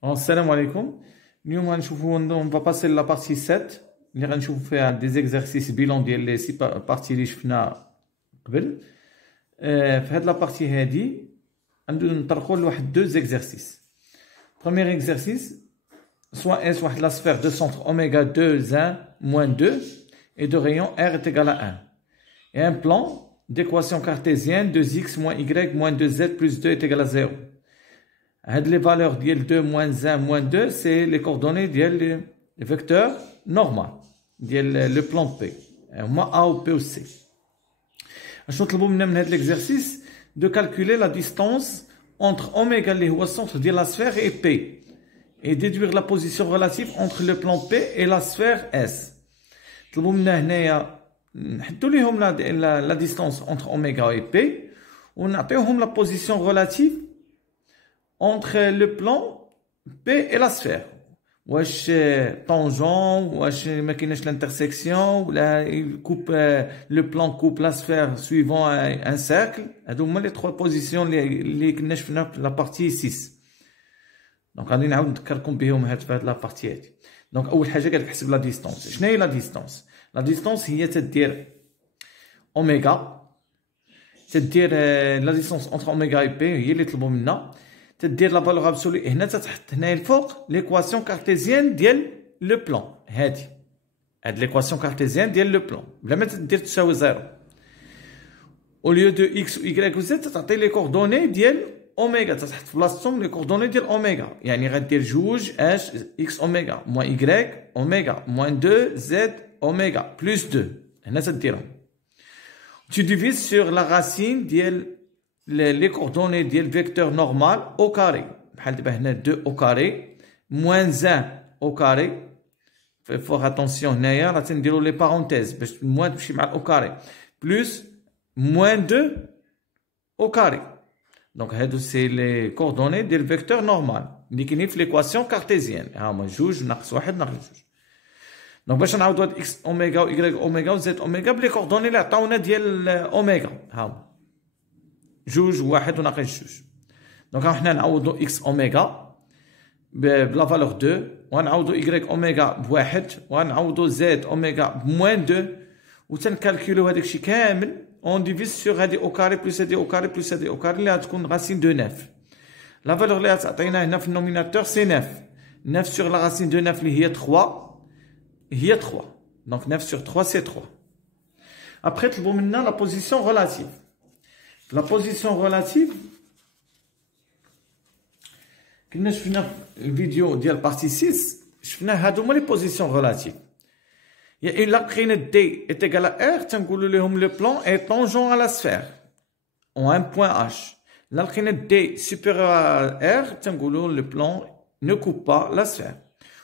Assalamu alaikum. On va passer à la partie 7. Nous allons faire des exercices bilan les 6 parties اللي شفنا قبل. في هذه la partie هذه نطرقوا لواحد 2 exercices. Premier exercice, soit S واحد la sphère de centre oméga 2 1 moins 2 et de rayon R est égal à 1. Et un plan d'équation cartésienne 2x moins y moins 2z plus 2 est égal à 0. Les valeurs de 2, moins 1, moins 2, c'est les coordonnées des vecteurs normal, le plan P. Moins A ou P ou C. Je vais l'exercice de calculer la distance entre oméga, le centre de la sphère, et P. Et déduire la position relative entre le plan P et la sphère S. Je vais la distance entre oméga et P. On a la position relative entre le plan P et la sphère. Wesh tangent, wesh ما كايناش l'intersection, ou là il coupe le plan coupe la sphère suivant un cercle. هادو هما les 3 positions اللي كنا شفنا في la partie 6. دونك غادي نعاود نذكركم بهم هاد la partie هادي. دونك اول حاجه قال لك حسب لا ديستانس. شنو هي لا ديستانس؟ لا ديستانس هي تدير اوميغا، تدير لا ديستانس entre اوميغا et P هي اللي طلبوا منا. تدير لا فالور ابسولي هنا تتحط هنايا الفوق ليكواسيون كارتيزيان ديال لو بلان. هادي هاد ليكواسيون كارتيزيان ديال لو بلان بلا ما تدير تساوي زيرو. او ليو دو اكس و ايكغيك و زد تعطي لي كوردوني ديال اوميغا، تتحط في بلاصتهم لي كوردوني ديال اوميغا. يعني غدير جوج اش اكس اوميغا موان ايكغيك اوميغا موان 2 زد اوميغا بلس 2. هنا تديرهم. Tu divises sur la racine ديال les coordonnées du vecteur normal au carré. بحال دابا هنا 2 au carré moins 1 au carré. Faites fort attention هنايا راه تنديروا لي بارونتيز باش moins تمشي مع au carré plus moins 2 au carré. Donc هادو سي لي coordonnées ديال vecteur normal اللي كاينين في ليكواسيون كارتيزيان. ها هما 2 ناقص 1 ناقص 2. دونك باش نعاودوا هاد x اوميغا و y اوميغا و z اوميغا بلي كوردوني اللي عطاونا ديال اوميغا. ها هما جوج واحد وناقص جوج. دونك حنا نعوضو اكس اوميغا بلا فالور 2 ونعوضو ايكغيك اوميغا بواحد ونعوضو زد اوميغا بموان 2 وتنكالكوليو هذاك الشيء كامل اون ديفيز سور هادي او كاري بلس هادي او كاري بلس هادي او كاري اللي غتكون راسين دو 9. لا فالور اللي غتعطينا هنا في النوميناتور سي 9. 9 سور لا راسين دو 9 اللي هي 3 هي 3. دونك 9 سور 3 سي 3. ابخي طلبوا منا لا بوزيسيون ريلاتيف. La position relative, كنا شفنا في الفيديو ديال partie 6 شفنا هادو هما لي بوزيسيون ريلاتيف. يا الا لقينا دي est égal à R تنقولوا لهم لو بلان est tangent à la sphère en un point H. لا لقينا دي supérieur à R تنقولوا le plan ne coupe pas la sphère.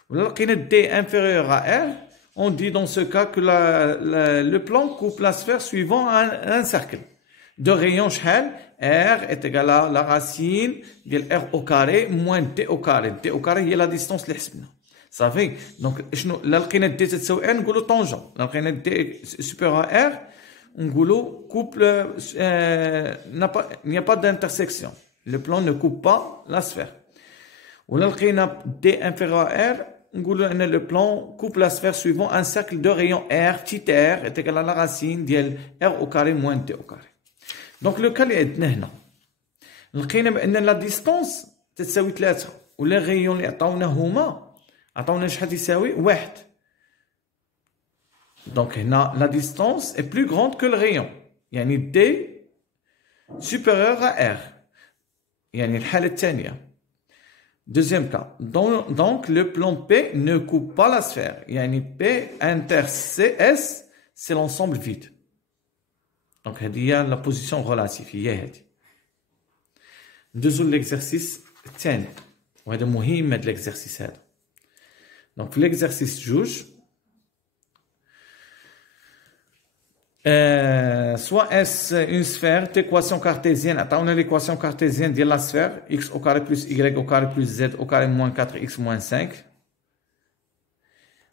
ولا لقينا دي inférieur à R on dit dans ce cas que le plan coupe la sphère suivant un cercle de rayon شحال R est égal à la racine ديال R au carré moins D au carré. D au carré هي la distance اللي حسبنا صافي. دونك شنو لا لقينا D تساوي R نقولوا طونجون. لا لقينا D supérieur à R نقولوا couple il n'y a pas d'intersection. Le plan ne coupe pas la sphère. ولا لقينا D inférieur à R نقولوا ان le plan coupe la sphère suivant un cercle de rayon R petit r est égal à la racine ديال R au carré moins D au carré. دونك لو كا اللي عندنا هنا لقينا بان لا ديستونس تساوي 3 ولا غيون اللي عطاونا هما عطاونا شحال تساوي 1. دونك هنا لا ديستونس est plus grande que le rayon يعني D supérieur à R يعني الحالة الثانية. Deuxième cas, donc le plan P ne coupe pas la sphère يعني P inter CS c'est l'ensemble vide. Donc هذه هي la position relative هي هذه. ندوزو l'exercice الثاني وهذا مهم هذا l'exercice هذا. Donc في l'exercice جوج soit S une sphère d'équation cartésienne عطاونا l'équation cartésienne ديال la sphère x au carré plus y au carré plus z au carré moins 4x moins 5.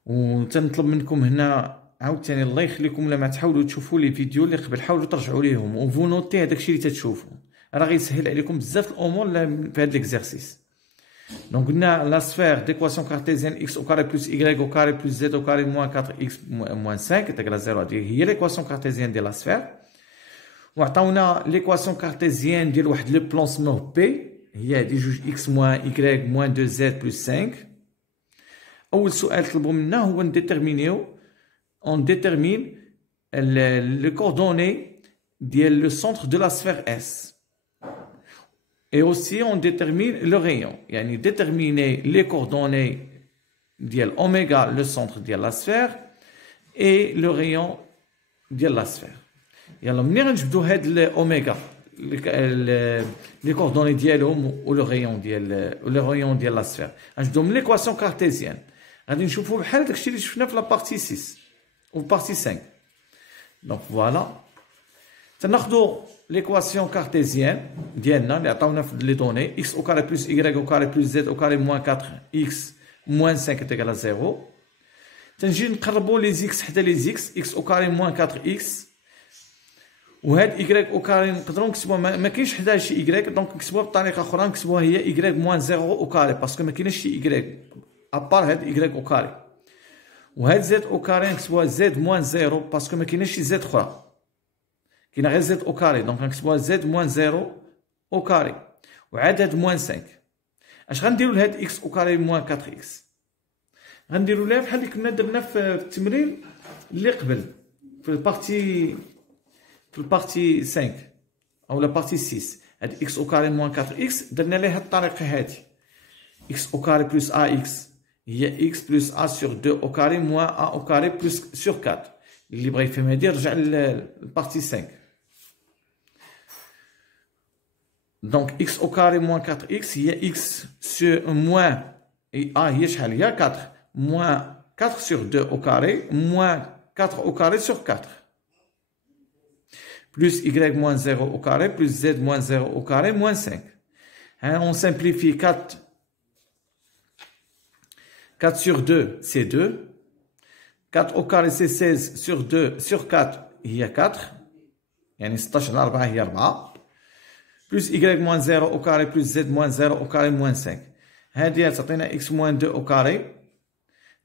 وتنطلب منكم هنا عاوتاني الله يخليكم لما تحاولوا تشوفوا لي فيديو اللي قبل حاولوا ترجعوا ليهم وفو نوتي هذاك الشيء اللي تتشوفوا راه غيسهل عليكم بزاف الامور في هذا ليكزارسيس. Donc, on a la sphère d'équation cartésienne x au carré plus y au carré plus z au carré moins 4x moins 5 est égal à 0. Il y a l'équation cartésienne de la sphère. On a l'équation cartésienne de le plan smooth P. Il y a des juges x moins y moins 2z plus 5. أول سؤال طلبوا منا هو on détermine le coordonnées le centre de la sphère S. Et aussi on détermine le rayon. يعني déterminer les coordonnées ديال oméga, le centre de la sphère, et le rayon de la sphère. يلا منين غنجبدوا هاد الاوميغا les coordonnées ديالهم ou le rayon ديال la sphère. غنجبدوا من l'équation cartésienne. غادي نشوفوا بحال داكشي اللي شفنا في لا بارتي 6 ou partie 5. Donc voilà. تناخذوا l'équation cartésienne ديالنا اللي عطاونا في les données x au carré plus y au carré plus z au carré moins 4x moins 5 est égal à 0. تنجي نقربوا les x حتى les x au carré moins 4x وهاد y au carré نقدروا نكتبوها ما كاينش حداها شي y دونك نكتبوها بطريقه اخرى نكتبوها هي y moins 0 au carré باسكو ما كايناش شي y ابار هاد y au carré وهاد z au carré نكتبوها z moins 0 باسكو ما كايناش شي z اخرى كاينه غير z au carré دونك نكتبوها z moins 0 au carré وعاد هاد moins 5. اش غنديروا لهاد x au carré moins 4x غنديروا لها بحال اللي كنا درنا في التمرين اللي قبل في البارتي 5 او لا بارتي 6 هاد x au carré moins 4x درنا لها الطريقه هادي x au carré plus ax هي x plus a sur 2 au carré moins a au carré plus sur 4 اللي بغى يفهم هادي يرجع للبارتي 5. Donc x au carré moins 4x هي x sur moins et a هي شحال هي 4 moins 4 sur 2 au carré moins 4 au carré sur 4 plus y moins 0 au carré plus z moins 0 au carré moins 5. Hein, on simplifie 4 sur 2 c'est 2. 4 au carré c'est 16 sur 2 sur 4 هي 4 يعني 16 على 4 هي 4 plus y moins 0 au carré plus z moins 0 au carré moins 5. هذه تعطينا x moins 2 au carré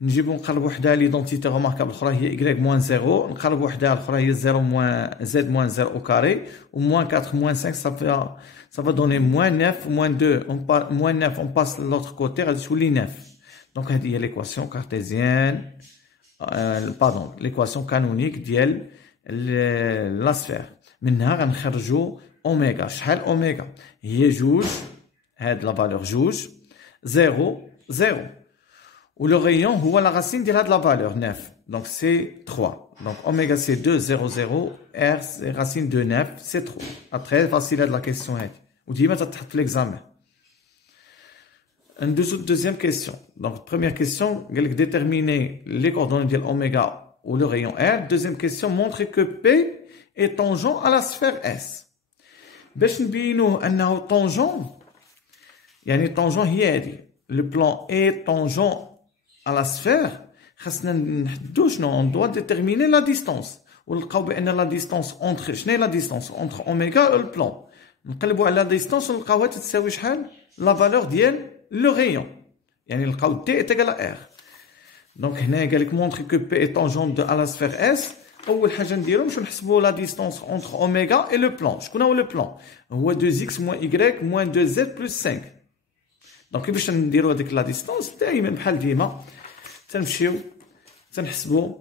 نجيبو نقلبو وحدها ليدونتيتي روماركابل الاخرى هي y moins 0 نقلبو وحدها الاخرى هي 0 moins z moins 0 au carré و moins 4 moins 5 ça va donner moins 9 moins 2 moins 9 on passe de l'autre côté غادي تولي 9. Donc هذه هي l'équation cartésienne pardon l'équation canonique ديال la sphère. منها غنخرجوا اوميغا. شحال اوميغا هي جوج هاد لا فالور جوج 0 0 و لو rayon هو لا racine ديال هاد لا فالور 9 donc c'est 3 donc oméga c'est 2 0 0 r c'est racine de 9 c'est 3. Très facile هاد لا كيسيون هادي وديما تتحط في l'examen. Deuxième question. Donc première question قال لك déterminer les coordonnées ديال oméga ou le rayon r. Deuxième question montrer que p est tangent à la sphère S. باش نبينوه انه tangent يعني tangent هي هادي le plan est tangent à la sphère خاصنا نحددو شنو on doit déterminer la distance ونلقاو بان la distance entre شنو هي la distance entre oméga et le plan نقلبوا على la distance ونلقاوها تساوي شحال la valeur ديال le rayon يعني نلقاو t est égal à r. donc هنا قال لك montrer que p est tangent à la sphère S. اول حاجه نديرو نمشيو نحسبوا لا ديستونس entre اوميغا et le plan. شكون هو لو بلان هو 2x moins y moins 2z plus 5. دونك كيفاش نديرو هذيك لا ديستونس دائما بحال ديما تنمشيو تنحسبوا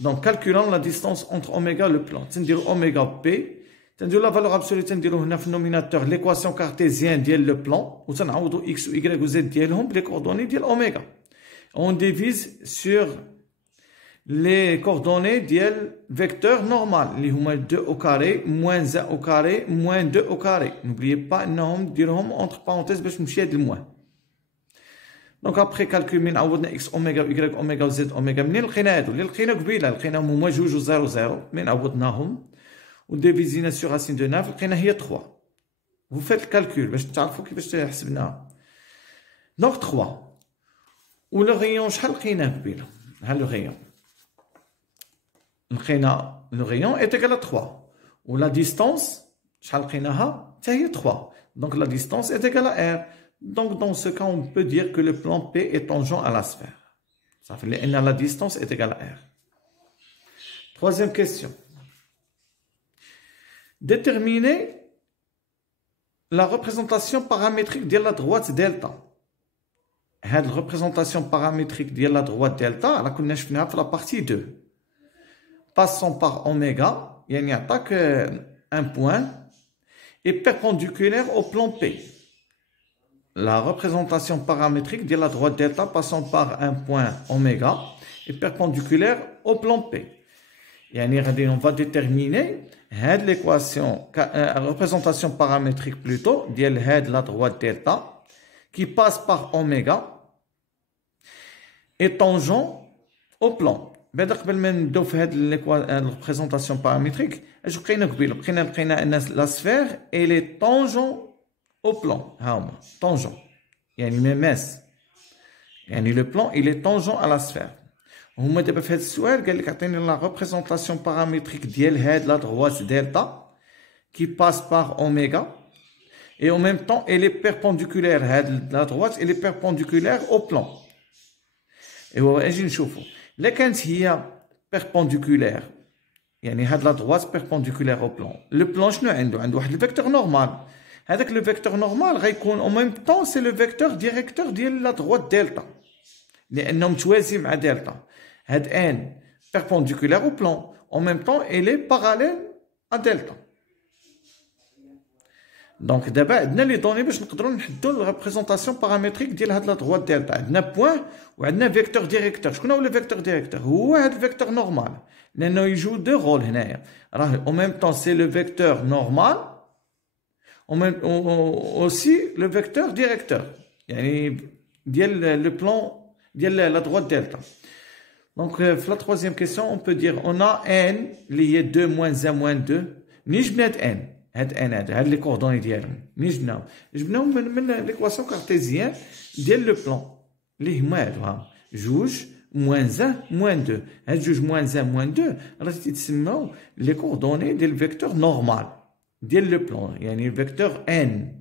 دونك كالكولون لا ديستونس entre اوميغا et le plan. تنديرو اوميغا p تنديرو لا فالور ابسولو تنديرو هنا في النوميناتور ليكواسيون كارتيزيان ديال لو بلان وتنعوضوا x و y و z ديالهم بلي كوردوني ديال اوميغا. on divise sur les coordonnées ديال vecteur normal اللي هما 2 au carré moins 1 au carré moins 2 au carré. N'oubliez pas انهم ديروهم entre parenthèses باش نمشي هاد الموان. دونك ابخي كالكول من عوضنا x اوميغا و y اوميغا و z اوميغا منين لقينا هادو اللي لقينا قبيله لقيناهم هما 2 و 0 0 من عوضناهم و ديفيزينا سور راسين دو 9 لقينا هي 3. vous faites le calcul باش تعرفوا كيفاش حسبناها. دونك 3 و لو rayon شحال لقيناه قبيله ها لو rayon لقينا le rayon est égal à 3 ou la distance شحال لقيناها حتى هي 3 donc la distance est égale à r Donc, dans ce cas, on peut dire que le plan P est tangent à la sphère. Ça fait que la distance est égale à R. Troisième question. Déterminer la représentation paramétrique de la droite delta. Cette représentation paramétrique de la droite delta, la connaissons dans la partie 2. Passons par oméga, il y a un point est perpendiculaire au plan P. La représentation paramétrique de la droite delta passant par un point oméga est perpendiculaire au plan P. On va déterminer l'équation, la représentation paramétrique plutôt, de la droite delta qui passe par oméga est tangent au plan. قبل ما نبداو في هذه الريبريزونطاسيون بارامتريك اش لقينا قبيله لقينا ان لا سفير الي طونجون او بلان ها هما طونجون يعني مماس يعني لو بلان الي طونجون على لا سفير هما دابا في هذا السؤال قال لك عطيني لا ريبريزونطاسيون بارامتريك ديال هاد لا droite دلتا qui passe par oméga et en même temps elle est perpendiculaire هاد la droite elle est perpendiculaire au plan et on va اجي نشوفوا لا كانت هي perpendiculaire يعني هاد لا droite perpendiculaire au plan le plan شنو عنده واحد الفيكتور نورمال هذاك لو فيكتور نورمال غيكون en même temps c'est le vecteur directeur ديال لا droite دلتا لانه متوازي مع دلتا هاد n perpendiculaire au plan en même temps elle est parallèle à delta دونك دابا عندنا لي دوني باش نقدروا نحدوا لا ريبريزونطاسيون بارامتريك ديال هاد لا droite دلتا عندنا بوين وعندنا فيكتور ديريكتور شكون هو لو فيكتور ديريكتور هو هاد الفيكتور نورمال لانه يجو دو رول هنايا راه او ميم طون سي لو فيكتور نورمال او ميم اوسي لو فيكتور ديريكتور يعني ديال لو بلان ديال لا droite دلتا دونك في لا troisième question on peut dire on a n اللي هي 2 moins 1 moins 2 منين جبنا هاد n هاد ان هاد لي كوردوني ديالهم منين جبناهم من ليكواسيون كارتيزيان ديال لو بلان اللي هما هادو ها جوج موان 1 موان 2 هاد جوج موان 1 موان 2 راه تيتسماو لي كوردوني ديال الفيكتور نورمال ديال لو بلان يعني الفيكتور ان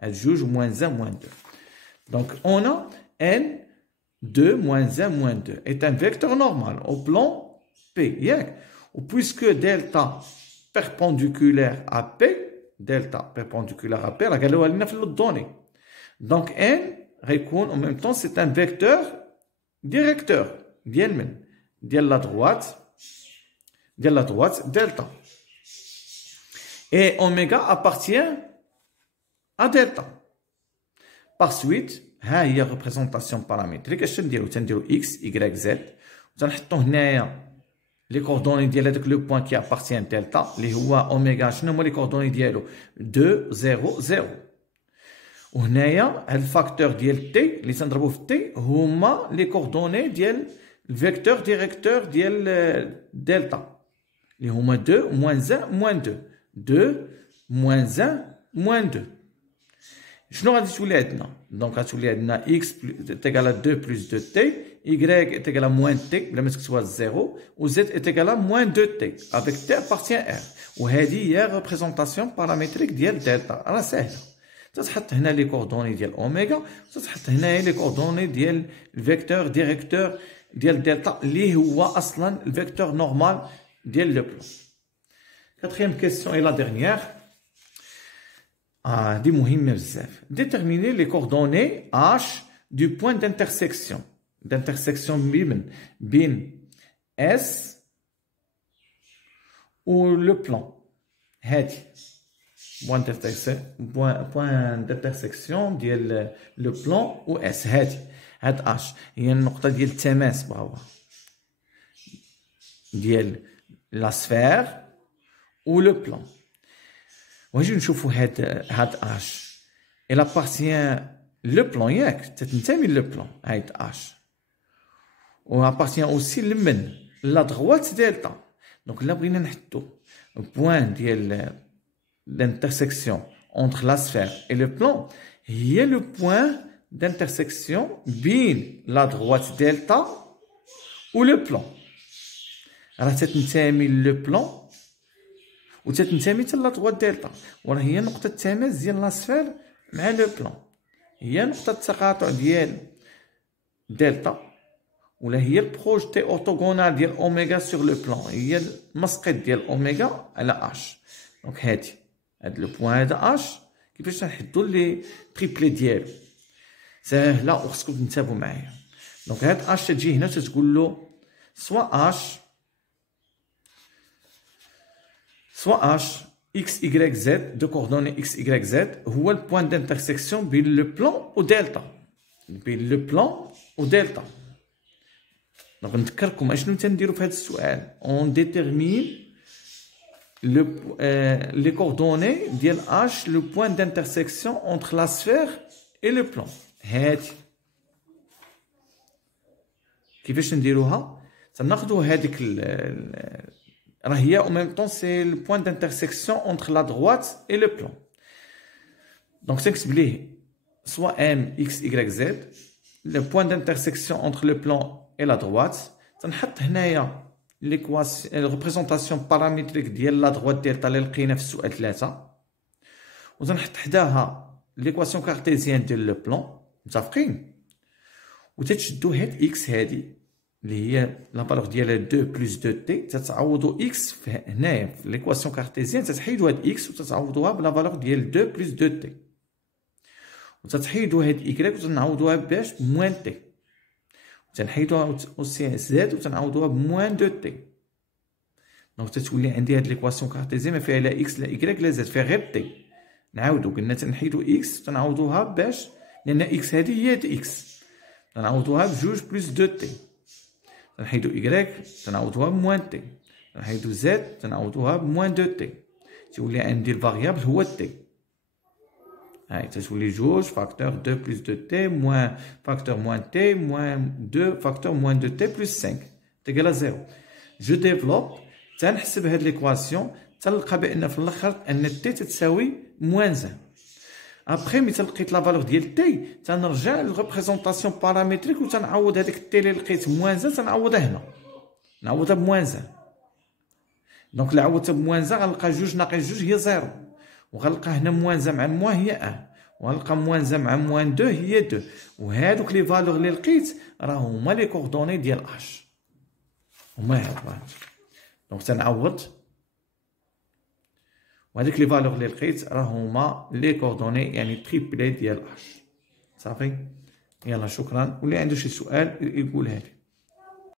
هاد جوج موان 1 موان 2 دونك اون ا ان 2 moins 1 moins 2 est un vecteur normal au plan P. Ou puisque delta perpendiculaire à P, delta perpendiculaire à P, la galère est dans données. Donc n récogne en même temps c'est un vecteur directeur de la droite delta. Et oméga appartient à delta. Par suite ها هي ريبريزونطاسيون بارامتريك اش تنديرو اكس y z وتنحطو هنايا لي كوردوني ديال هذاك لو بوين كي ابارتيان دلتا اللي هو اوميغا شنو هما لي كوردوني ديالو 2 0 0 وهنايا هاد الفاكتور ديال تي اللي تنضربو في تي هما لي كوردوني ديال الفيكتور ديريكتور ديال دلتا اللي هما 2 moins 1 moins 2 2 moins 1 moins 2 شنو غادي تولي عندنا دونك غتولي عندنا x تيغال 2 بلس 2 تي y تيغال موان تي بلا ما تكتبوها 0 و z تيغال موان 2 تي افيك تي ابارتيان ار وهذه هي ريبريزونطاسيون بارامتريك ديال دلتا راه ساهله تتحط هنا لي كوردوني ديال اوميغا وتتحط هنايا لي كوردوني ديال الفيكتور ديريكتور ديال دلتا اللي هو اصلا الفيكتور نورمال ديال لو بلان كاتريام كيسيون اي لا ديرنيير دي مهمة بزاف. Déterminer les coordonnées H du point d'intersection. D'intersection بين S ou le plan. هادي point d'intersection ديال le plan و S هادي هاد H هي النقطة ديال التماس بغاوها ديال la sphère ou le plan. وغادي نشوفوا هاد اش il appartient لو بلان ياك تنتمي لو بلان هاد اش و appartient aussi لمن لا دغوات دلتا دونك لا بغينا نحطو بوين ديال l'intersection entre la sphère et le plan هي لو بوين d'intersection بين لا دغوات دلتا و لو بلان راه تنتمي لو بلان وتتنتمي حتى لا droite دلتا وراه هي نقطة التماس ديال لا سفير مع لو بلان هي نقطة التقاطع ديال دلتا، ولا هي البروجتي اوتوغونال ديال اوميغا سور لو بلان، هي المسقط ديال اوميغا على اش. دونك هاد لو بوان هذا اش كيفاش نحدو لي تريبلي ديالو ساهله وخصكم تنتبهوا معايا. دونك هاد اش تجي هنا تتقول له سوا اش اكس ايكغيك زد دو كوردوني اكس ايكغيك زد هو البوان دانترسيكسيون بين لو بلان و دلتا، بين لو بلان و دلتا. دونك نذكركم اشنو تنديرو في هذا السؤال، اون ديتيرمين لي كوردوني ديال اش لو بوان دانترسيكسيون اونتر لا سفير اي لو بلان. هادي كيفاش نديروها؟ تناخدو هذيك راه هي او ميم طون سي لو بوان دانترسيكسيون اونتر لا دروات اي لو بلان. دونك تنكتب ليه سوا ام اكس ايكغيك زد لو بوان دانترسيكسيون اونتر لو بلان اي لا دروات. تنحط هنايا ليكواسيون ريبريزونطاسيون بارامتريك ديال لا دروات دلتا اللي لقينا في السؤال 3، وتنحط حداها ليكواسيون كارتيزيان ديال لو بلان. متفقين؟ وتتشدو هاد اكس هادي اللي هي لا فالور ديالها 2 بلس 2 تي، تتعوضوا اكس هنايا في ليكواسيون كارتيزيان، تتحيدوا هاد اكس وتتعوضوها بلا فالور ديال 2 بلس 2 تي، وتتحيدوا هاد ايكغيك وتنعوضوها باش بموان تي، وتنحيدوها اوسي زد وتنعوضوها بموان 2 تي. دونك تتولي عندي هاد ليكواسيون كارتيزيان ما فيها لا اكس لا ايكغيك لا زد، فيها غير تي. نعاودو قلنا تنحيدو اكس وتنعوضوها باش، لان اكس هادي هي هاد اكس، تنعوضوها بجوج بلس 2 تي. تنحيدو إيكغيك تنعوضوها بموان تي، تنحيدو زد تنعوضوها بموان 2 تي، تولي عندي الفاريابل هو تي. هاي تتولي جوج فاكتور 2 بلس 2 تي موان فاكتور موان تي موان 2 فاكتور موان 2 تي بلس 5 تيكالا زيرو. جو ديفلوب تنحسب هاد ليكواسيون، تلقى بان في الاخر ان تي تتساوي موان زان. ابخي ملي تلقيت لا فالور ديال تي تنرجع للريبريزونطاسيون بارامتريك وتنعوض هذيك تي اللي لقيت موان زان تنعوضها هنا، نعوضها بموان زان. دونك اللي عوضتها بموان زان غنلقى جوج ناقص جوج هي زيرو، وغنلقى هنا موان زان مع موان هي 1، وغنلقى موان زان مع موان 2 هي 2. وهادوك لي فالور اللي لقيت راه هما لي كوردوني ديال اش، هما هاد. دونك تنعوض وهذيك لي فالور اللي لقيت راه هما لي كوردوني يعني تريبلي ديال اش. صافي، يلا شكرا. واللي عنده شي سؤال يقولها لي.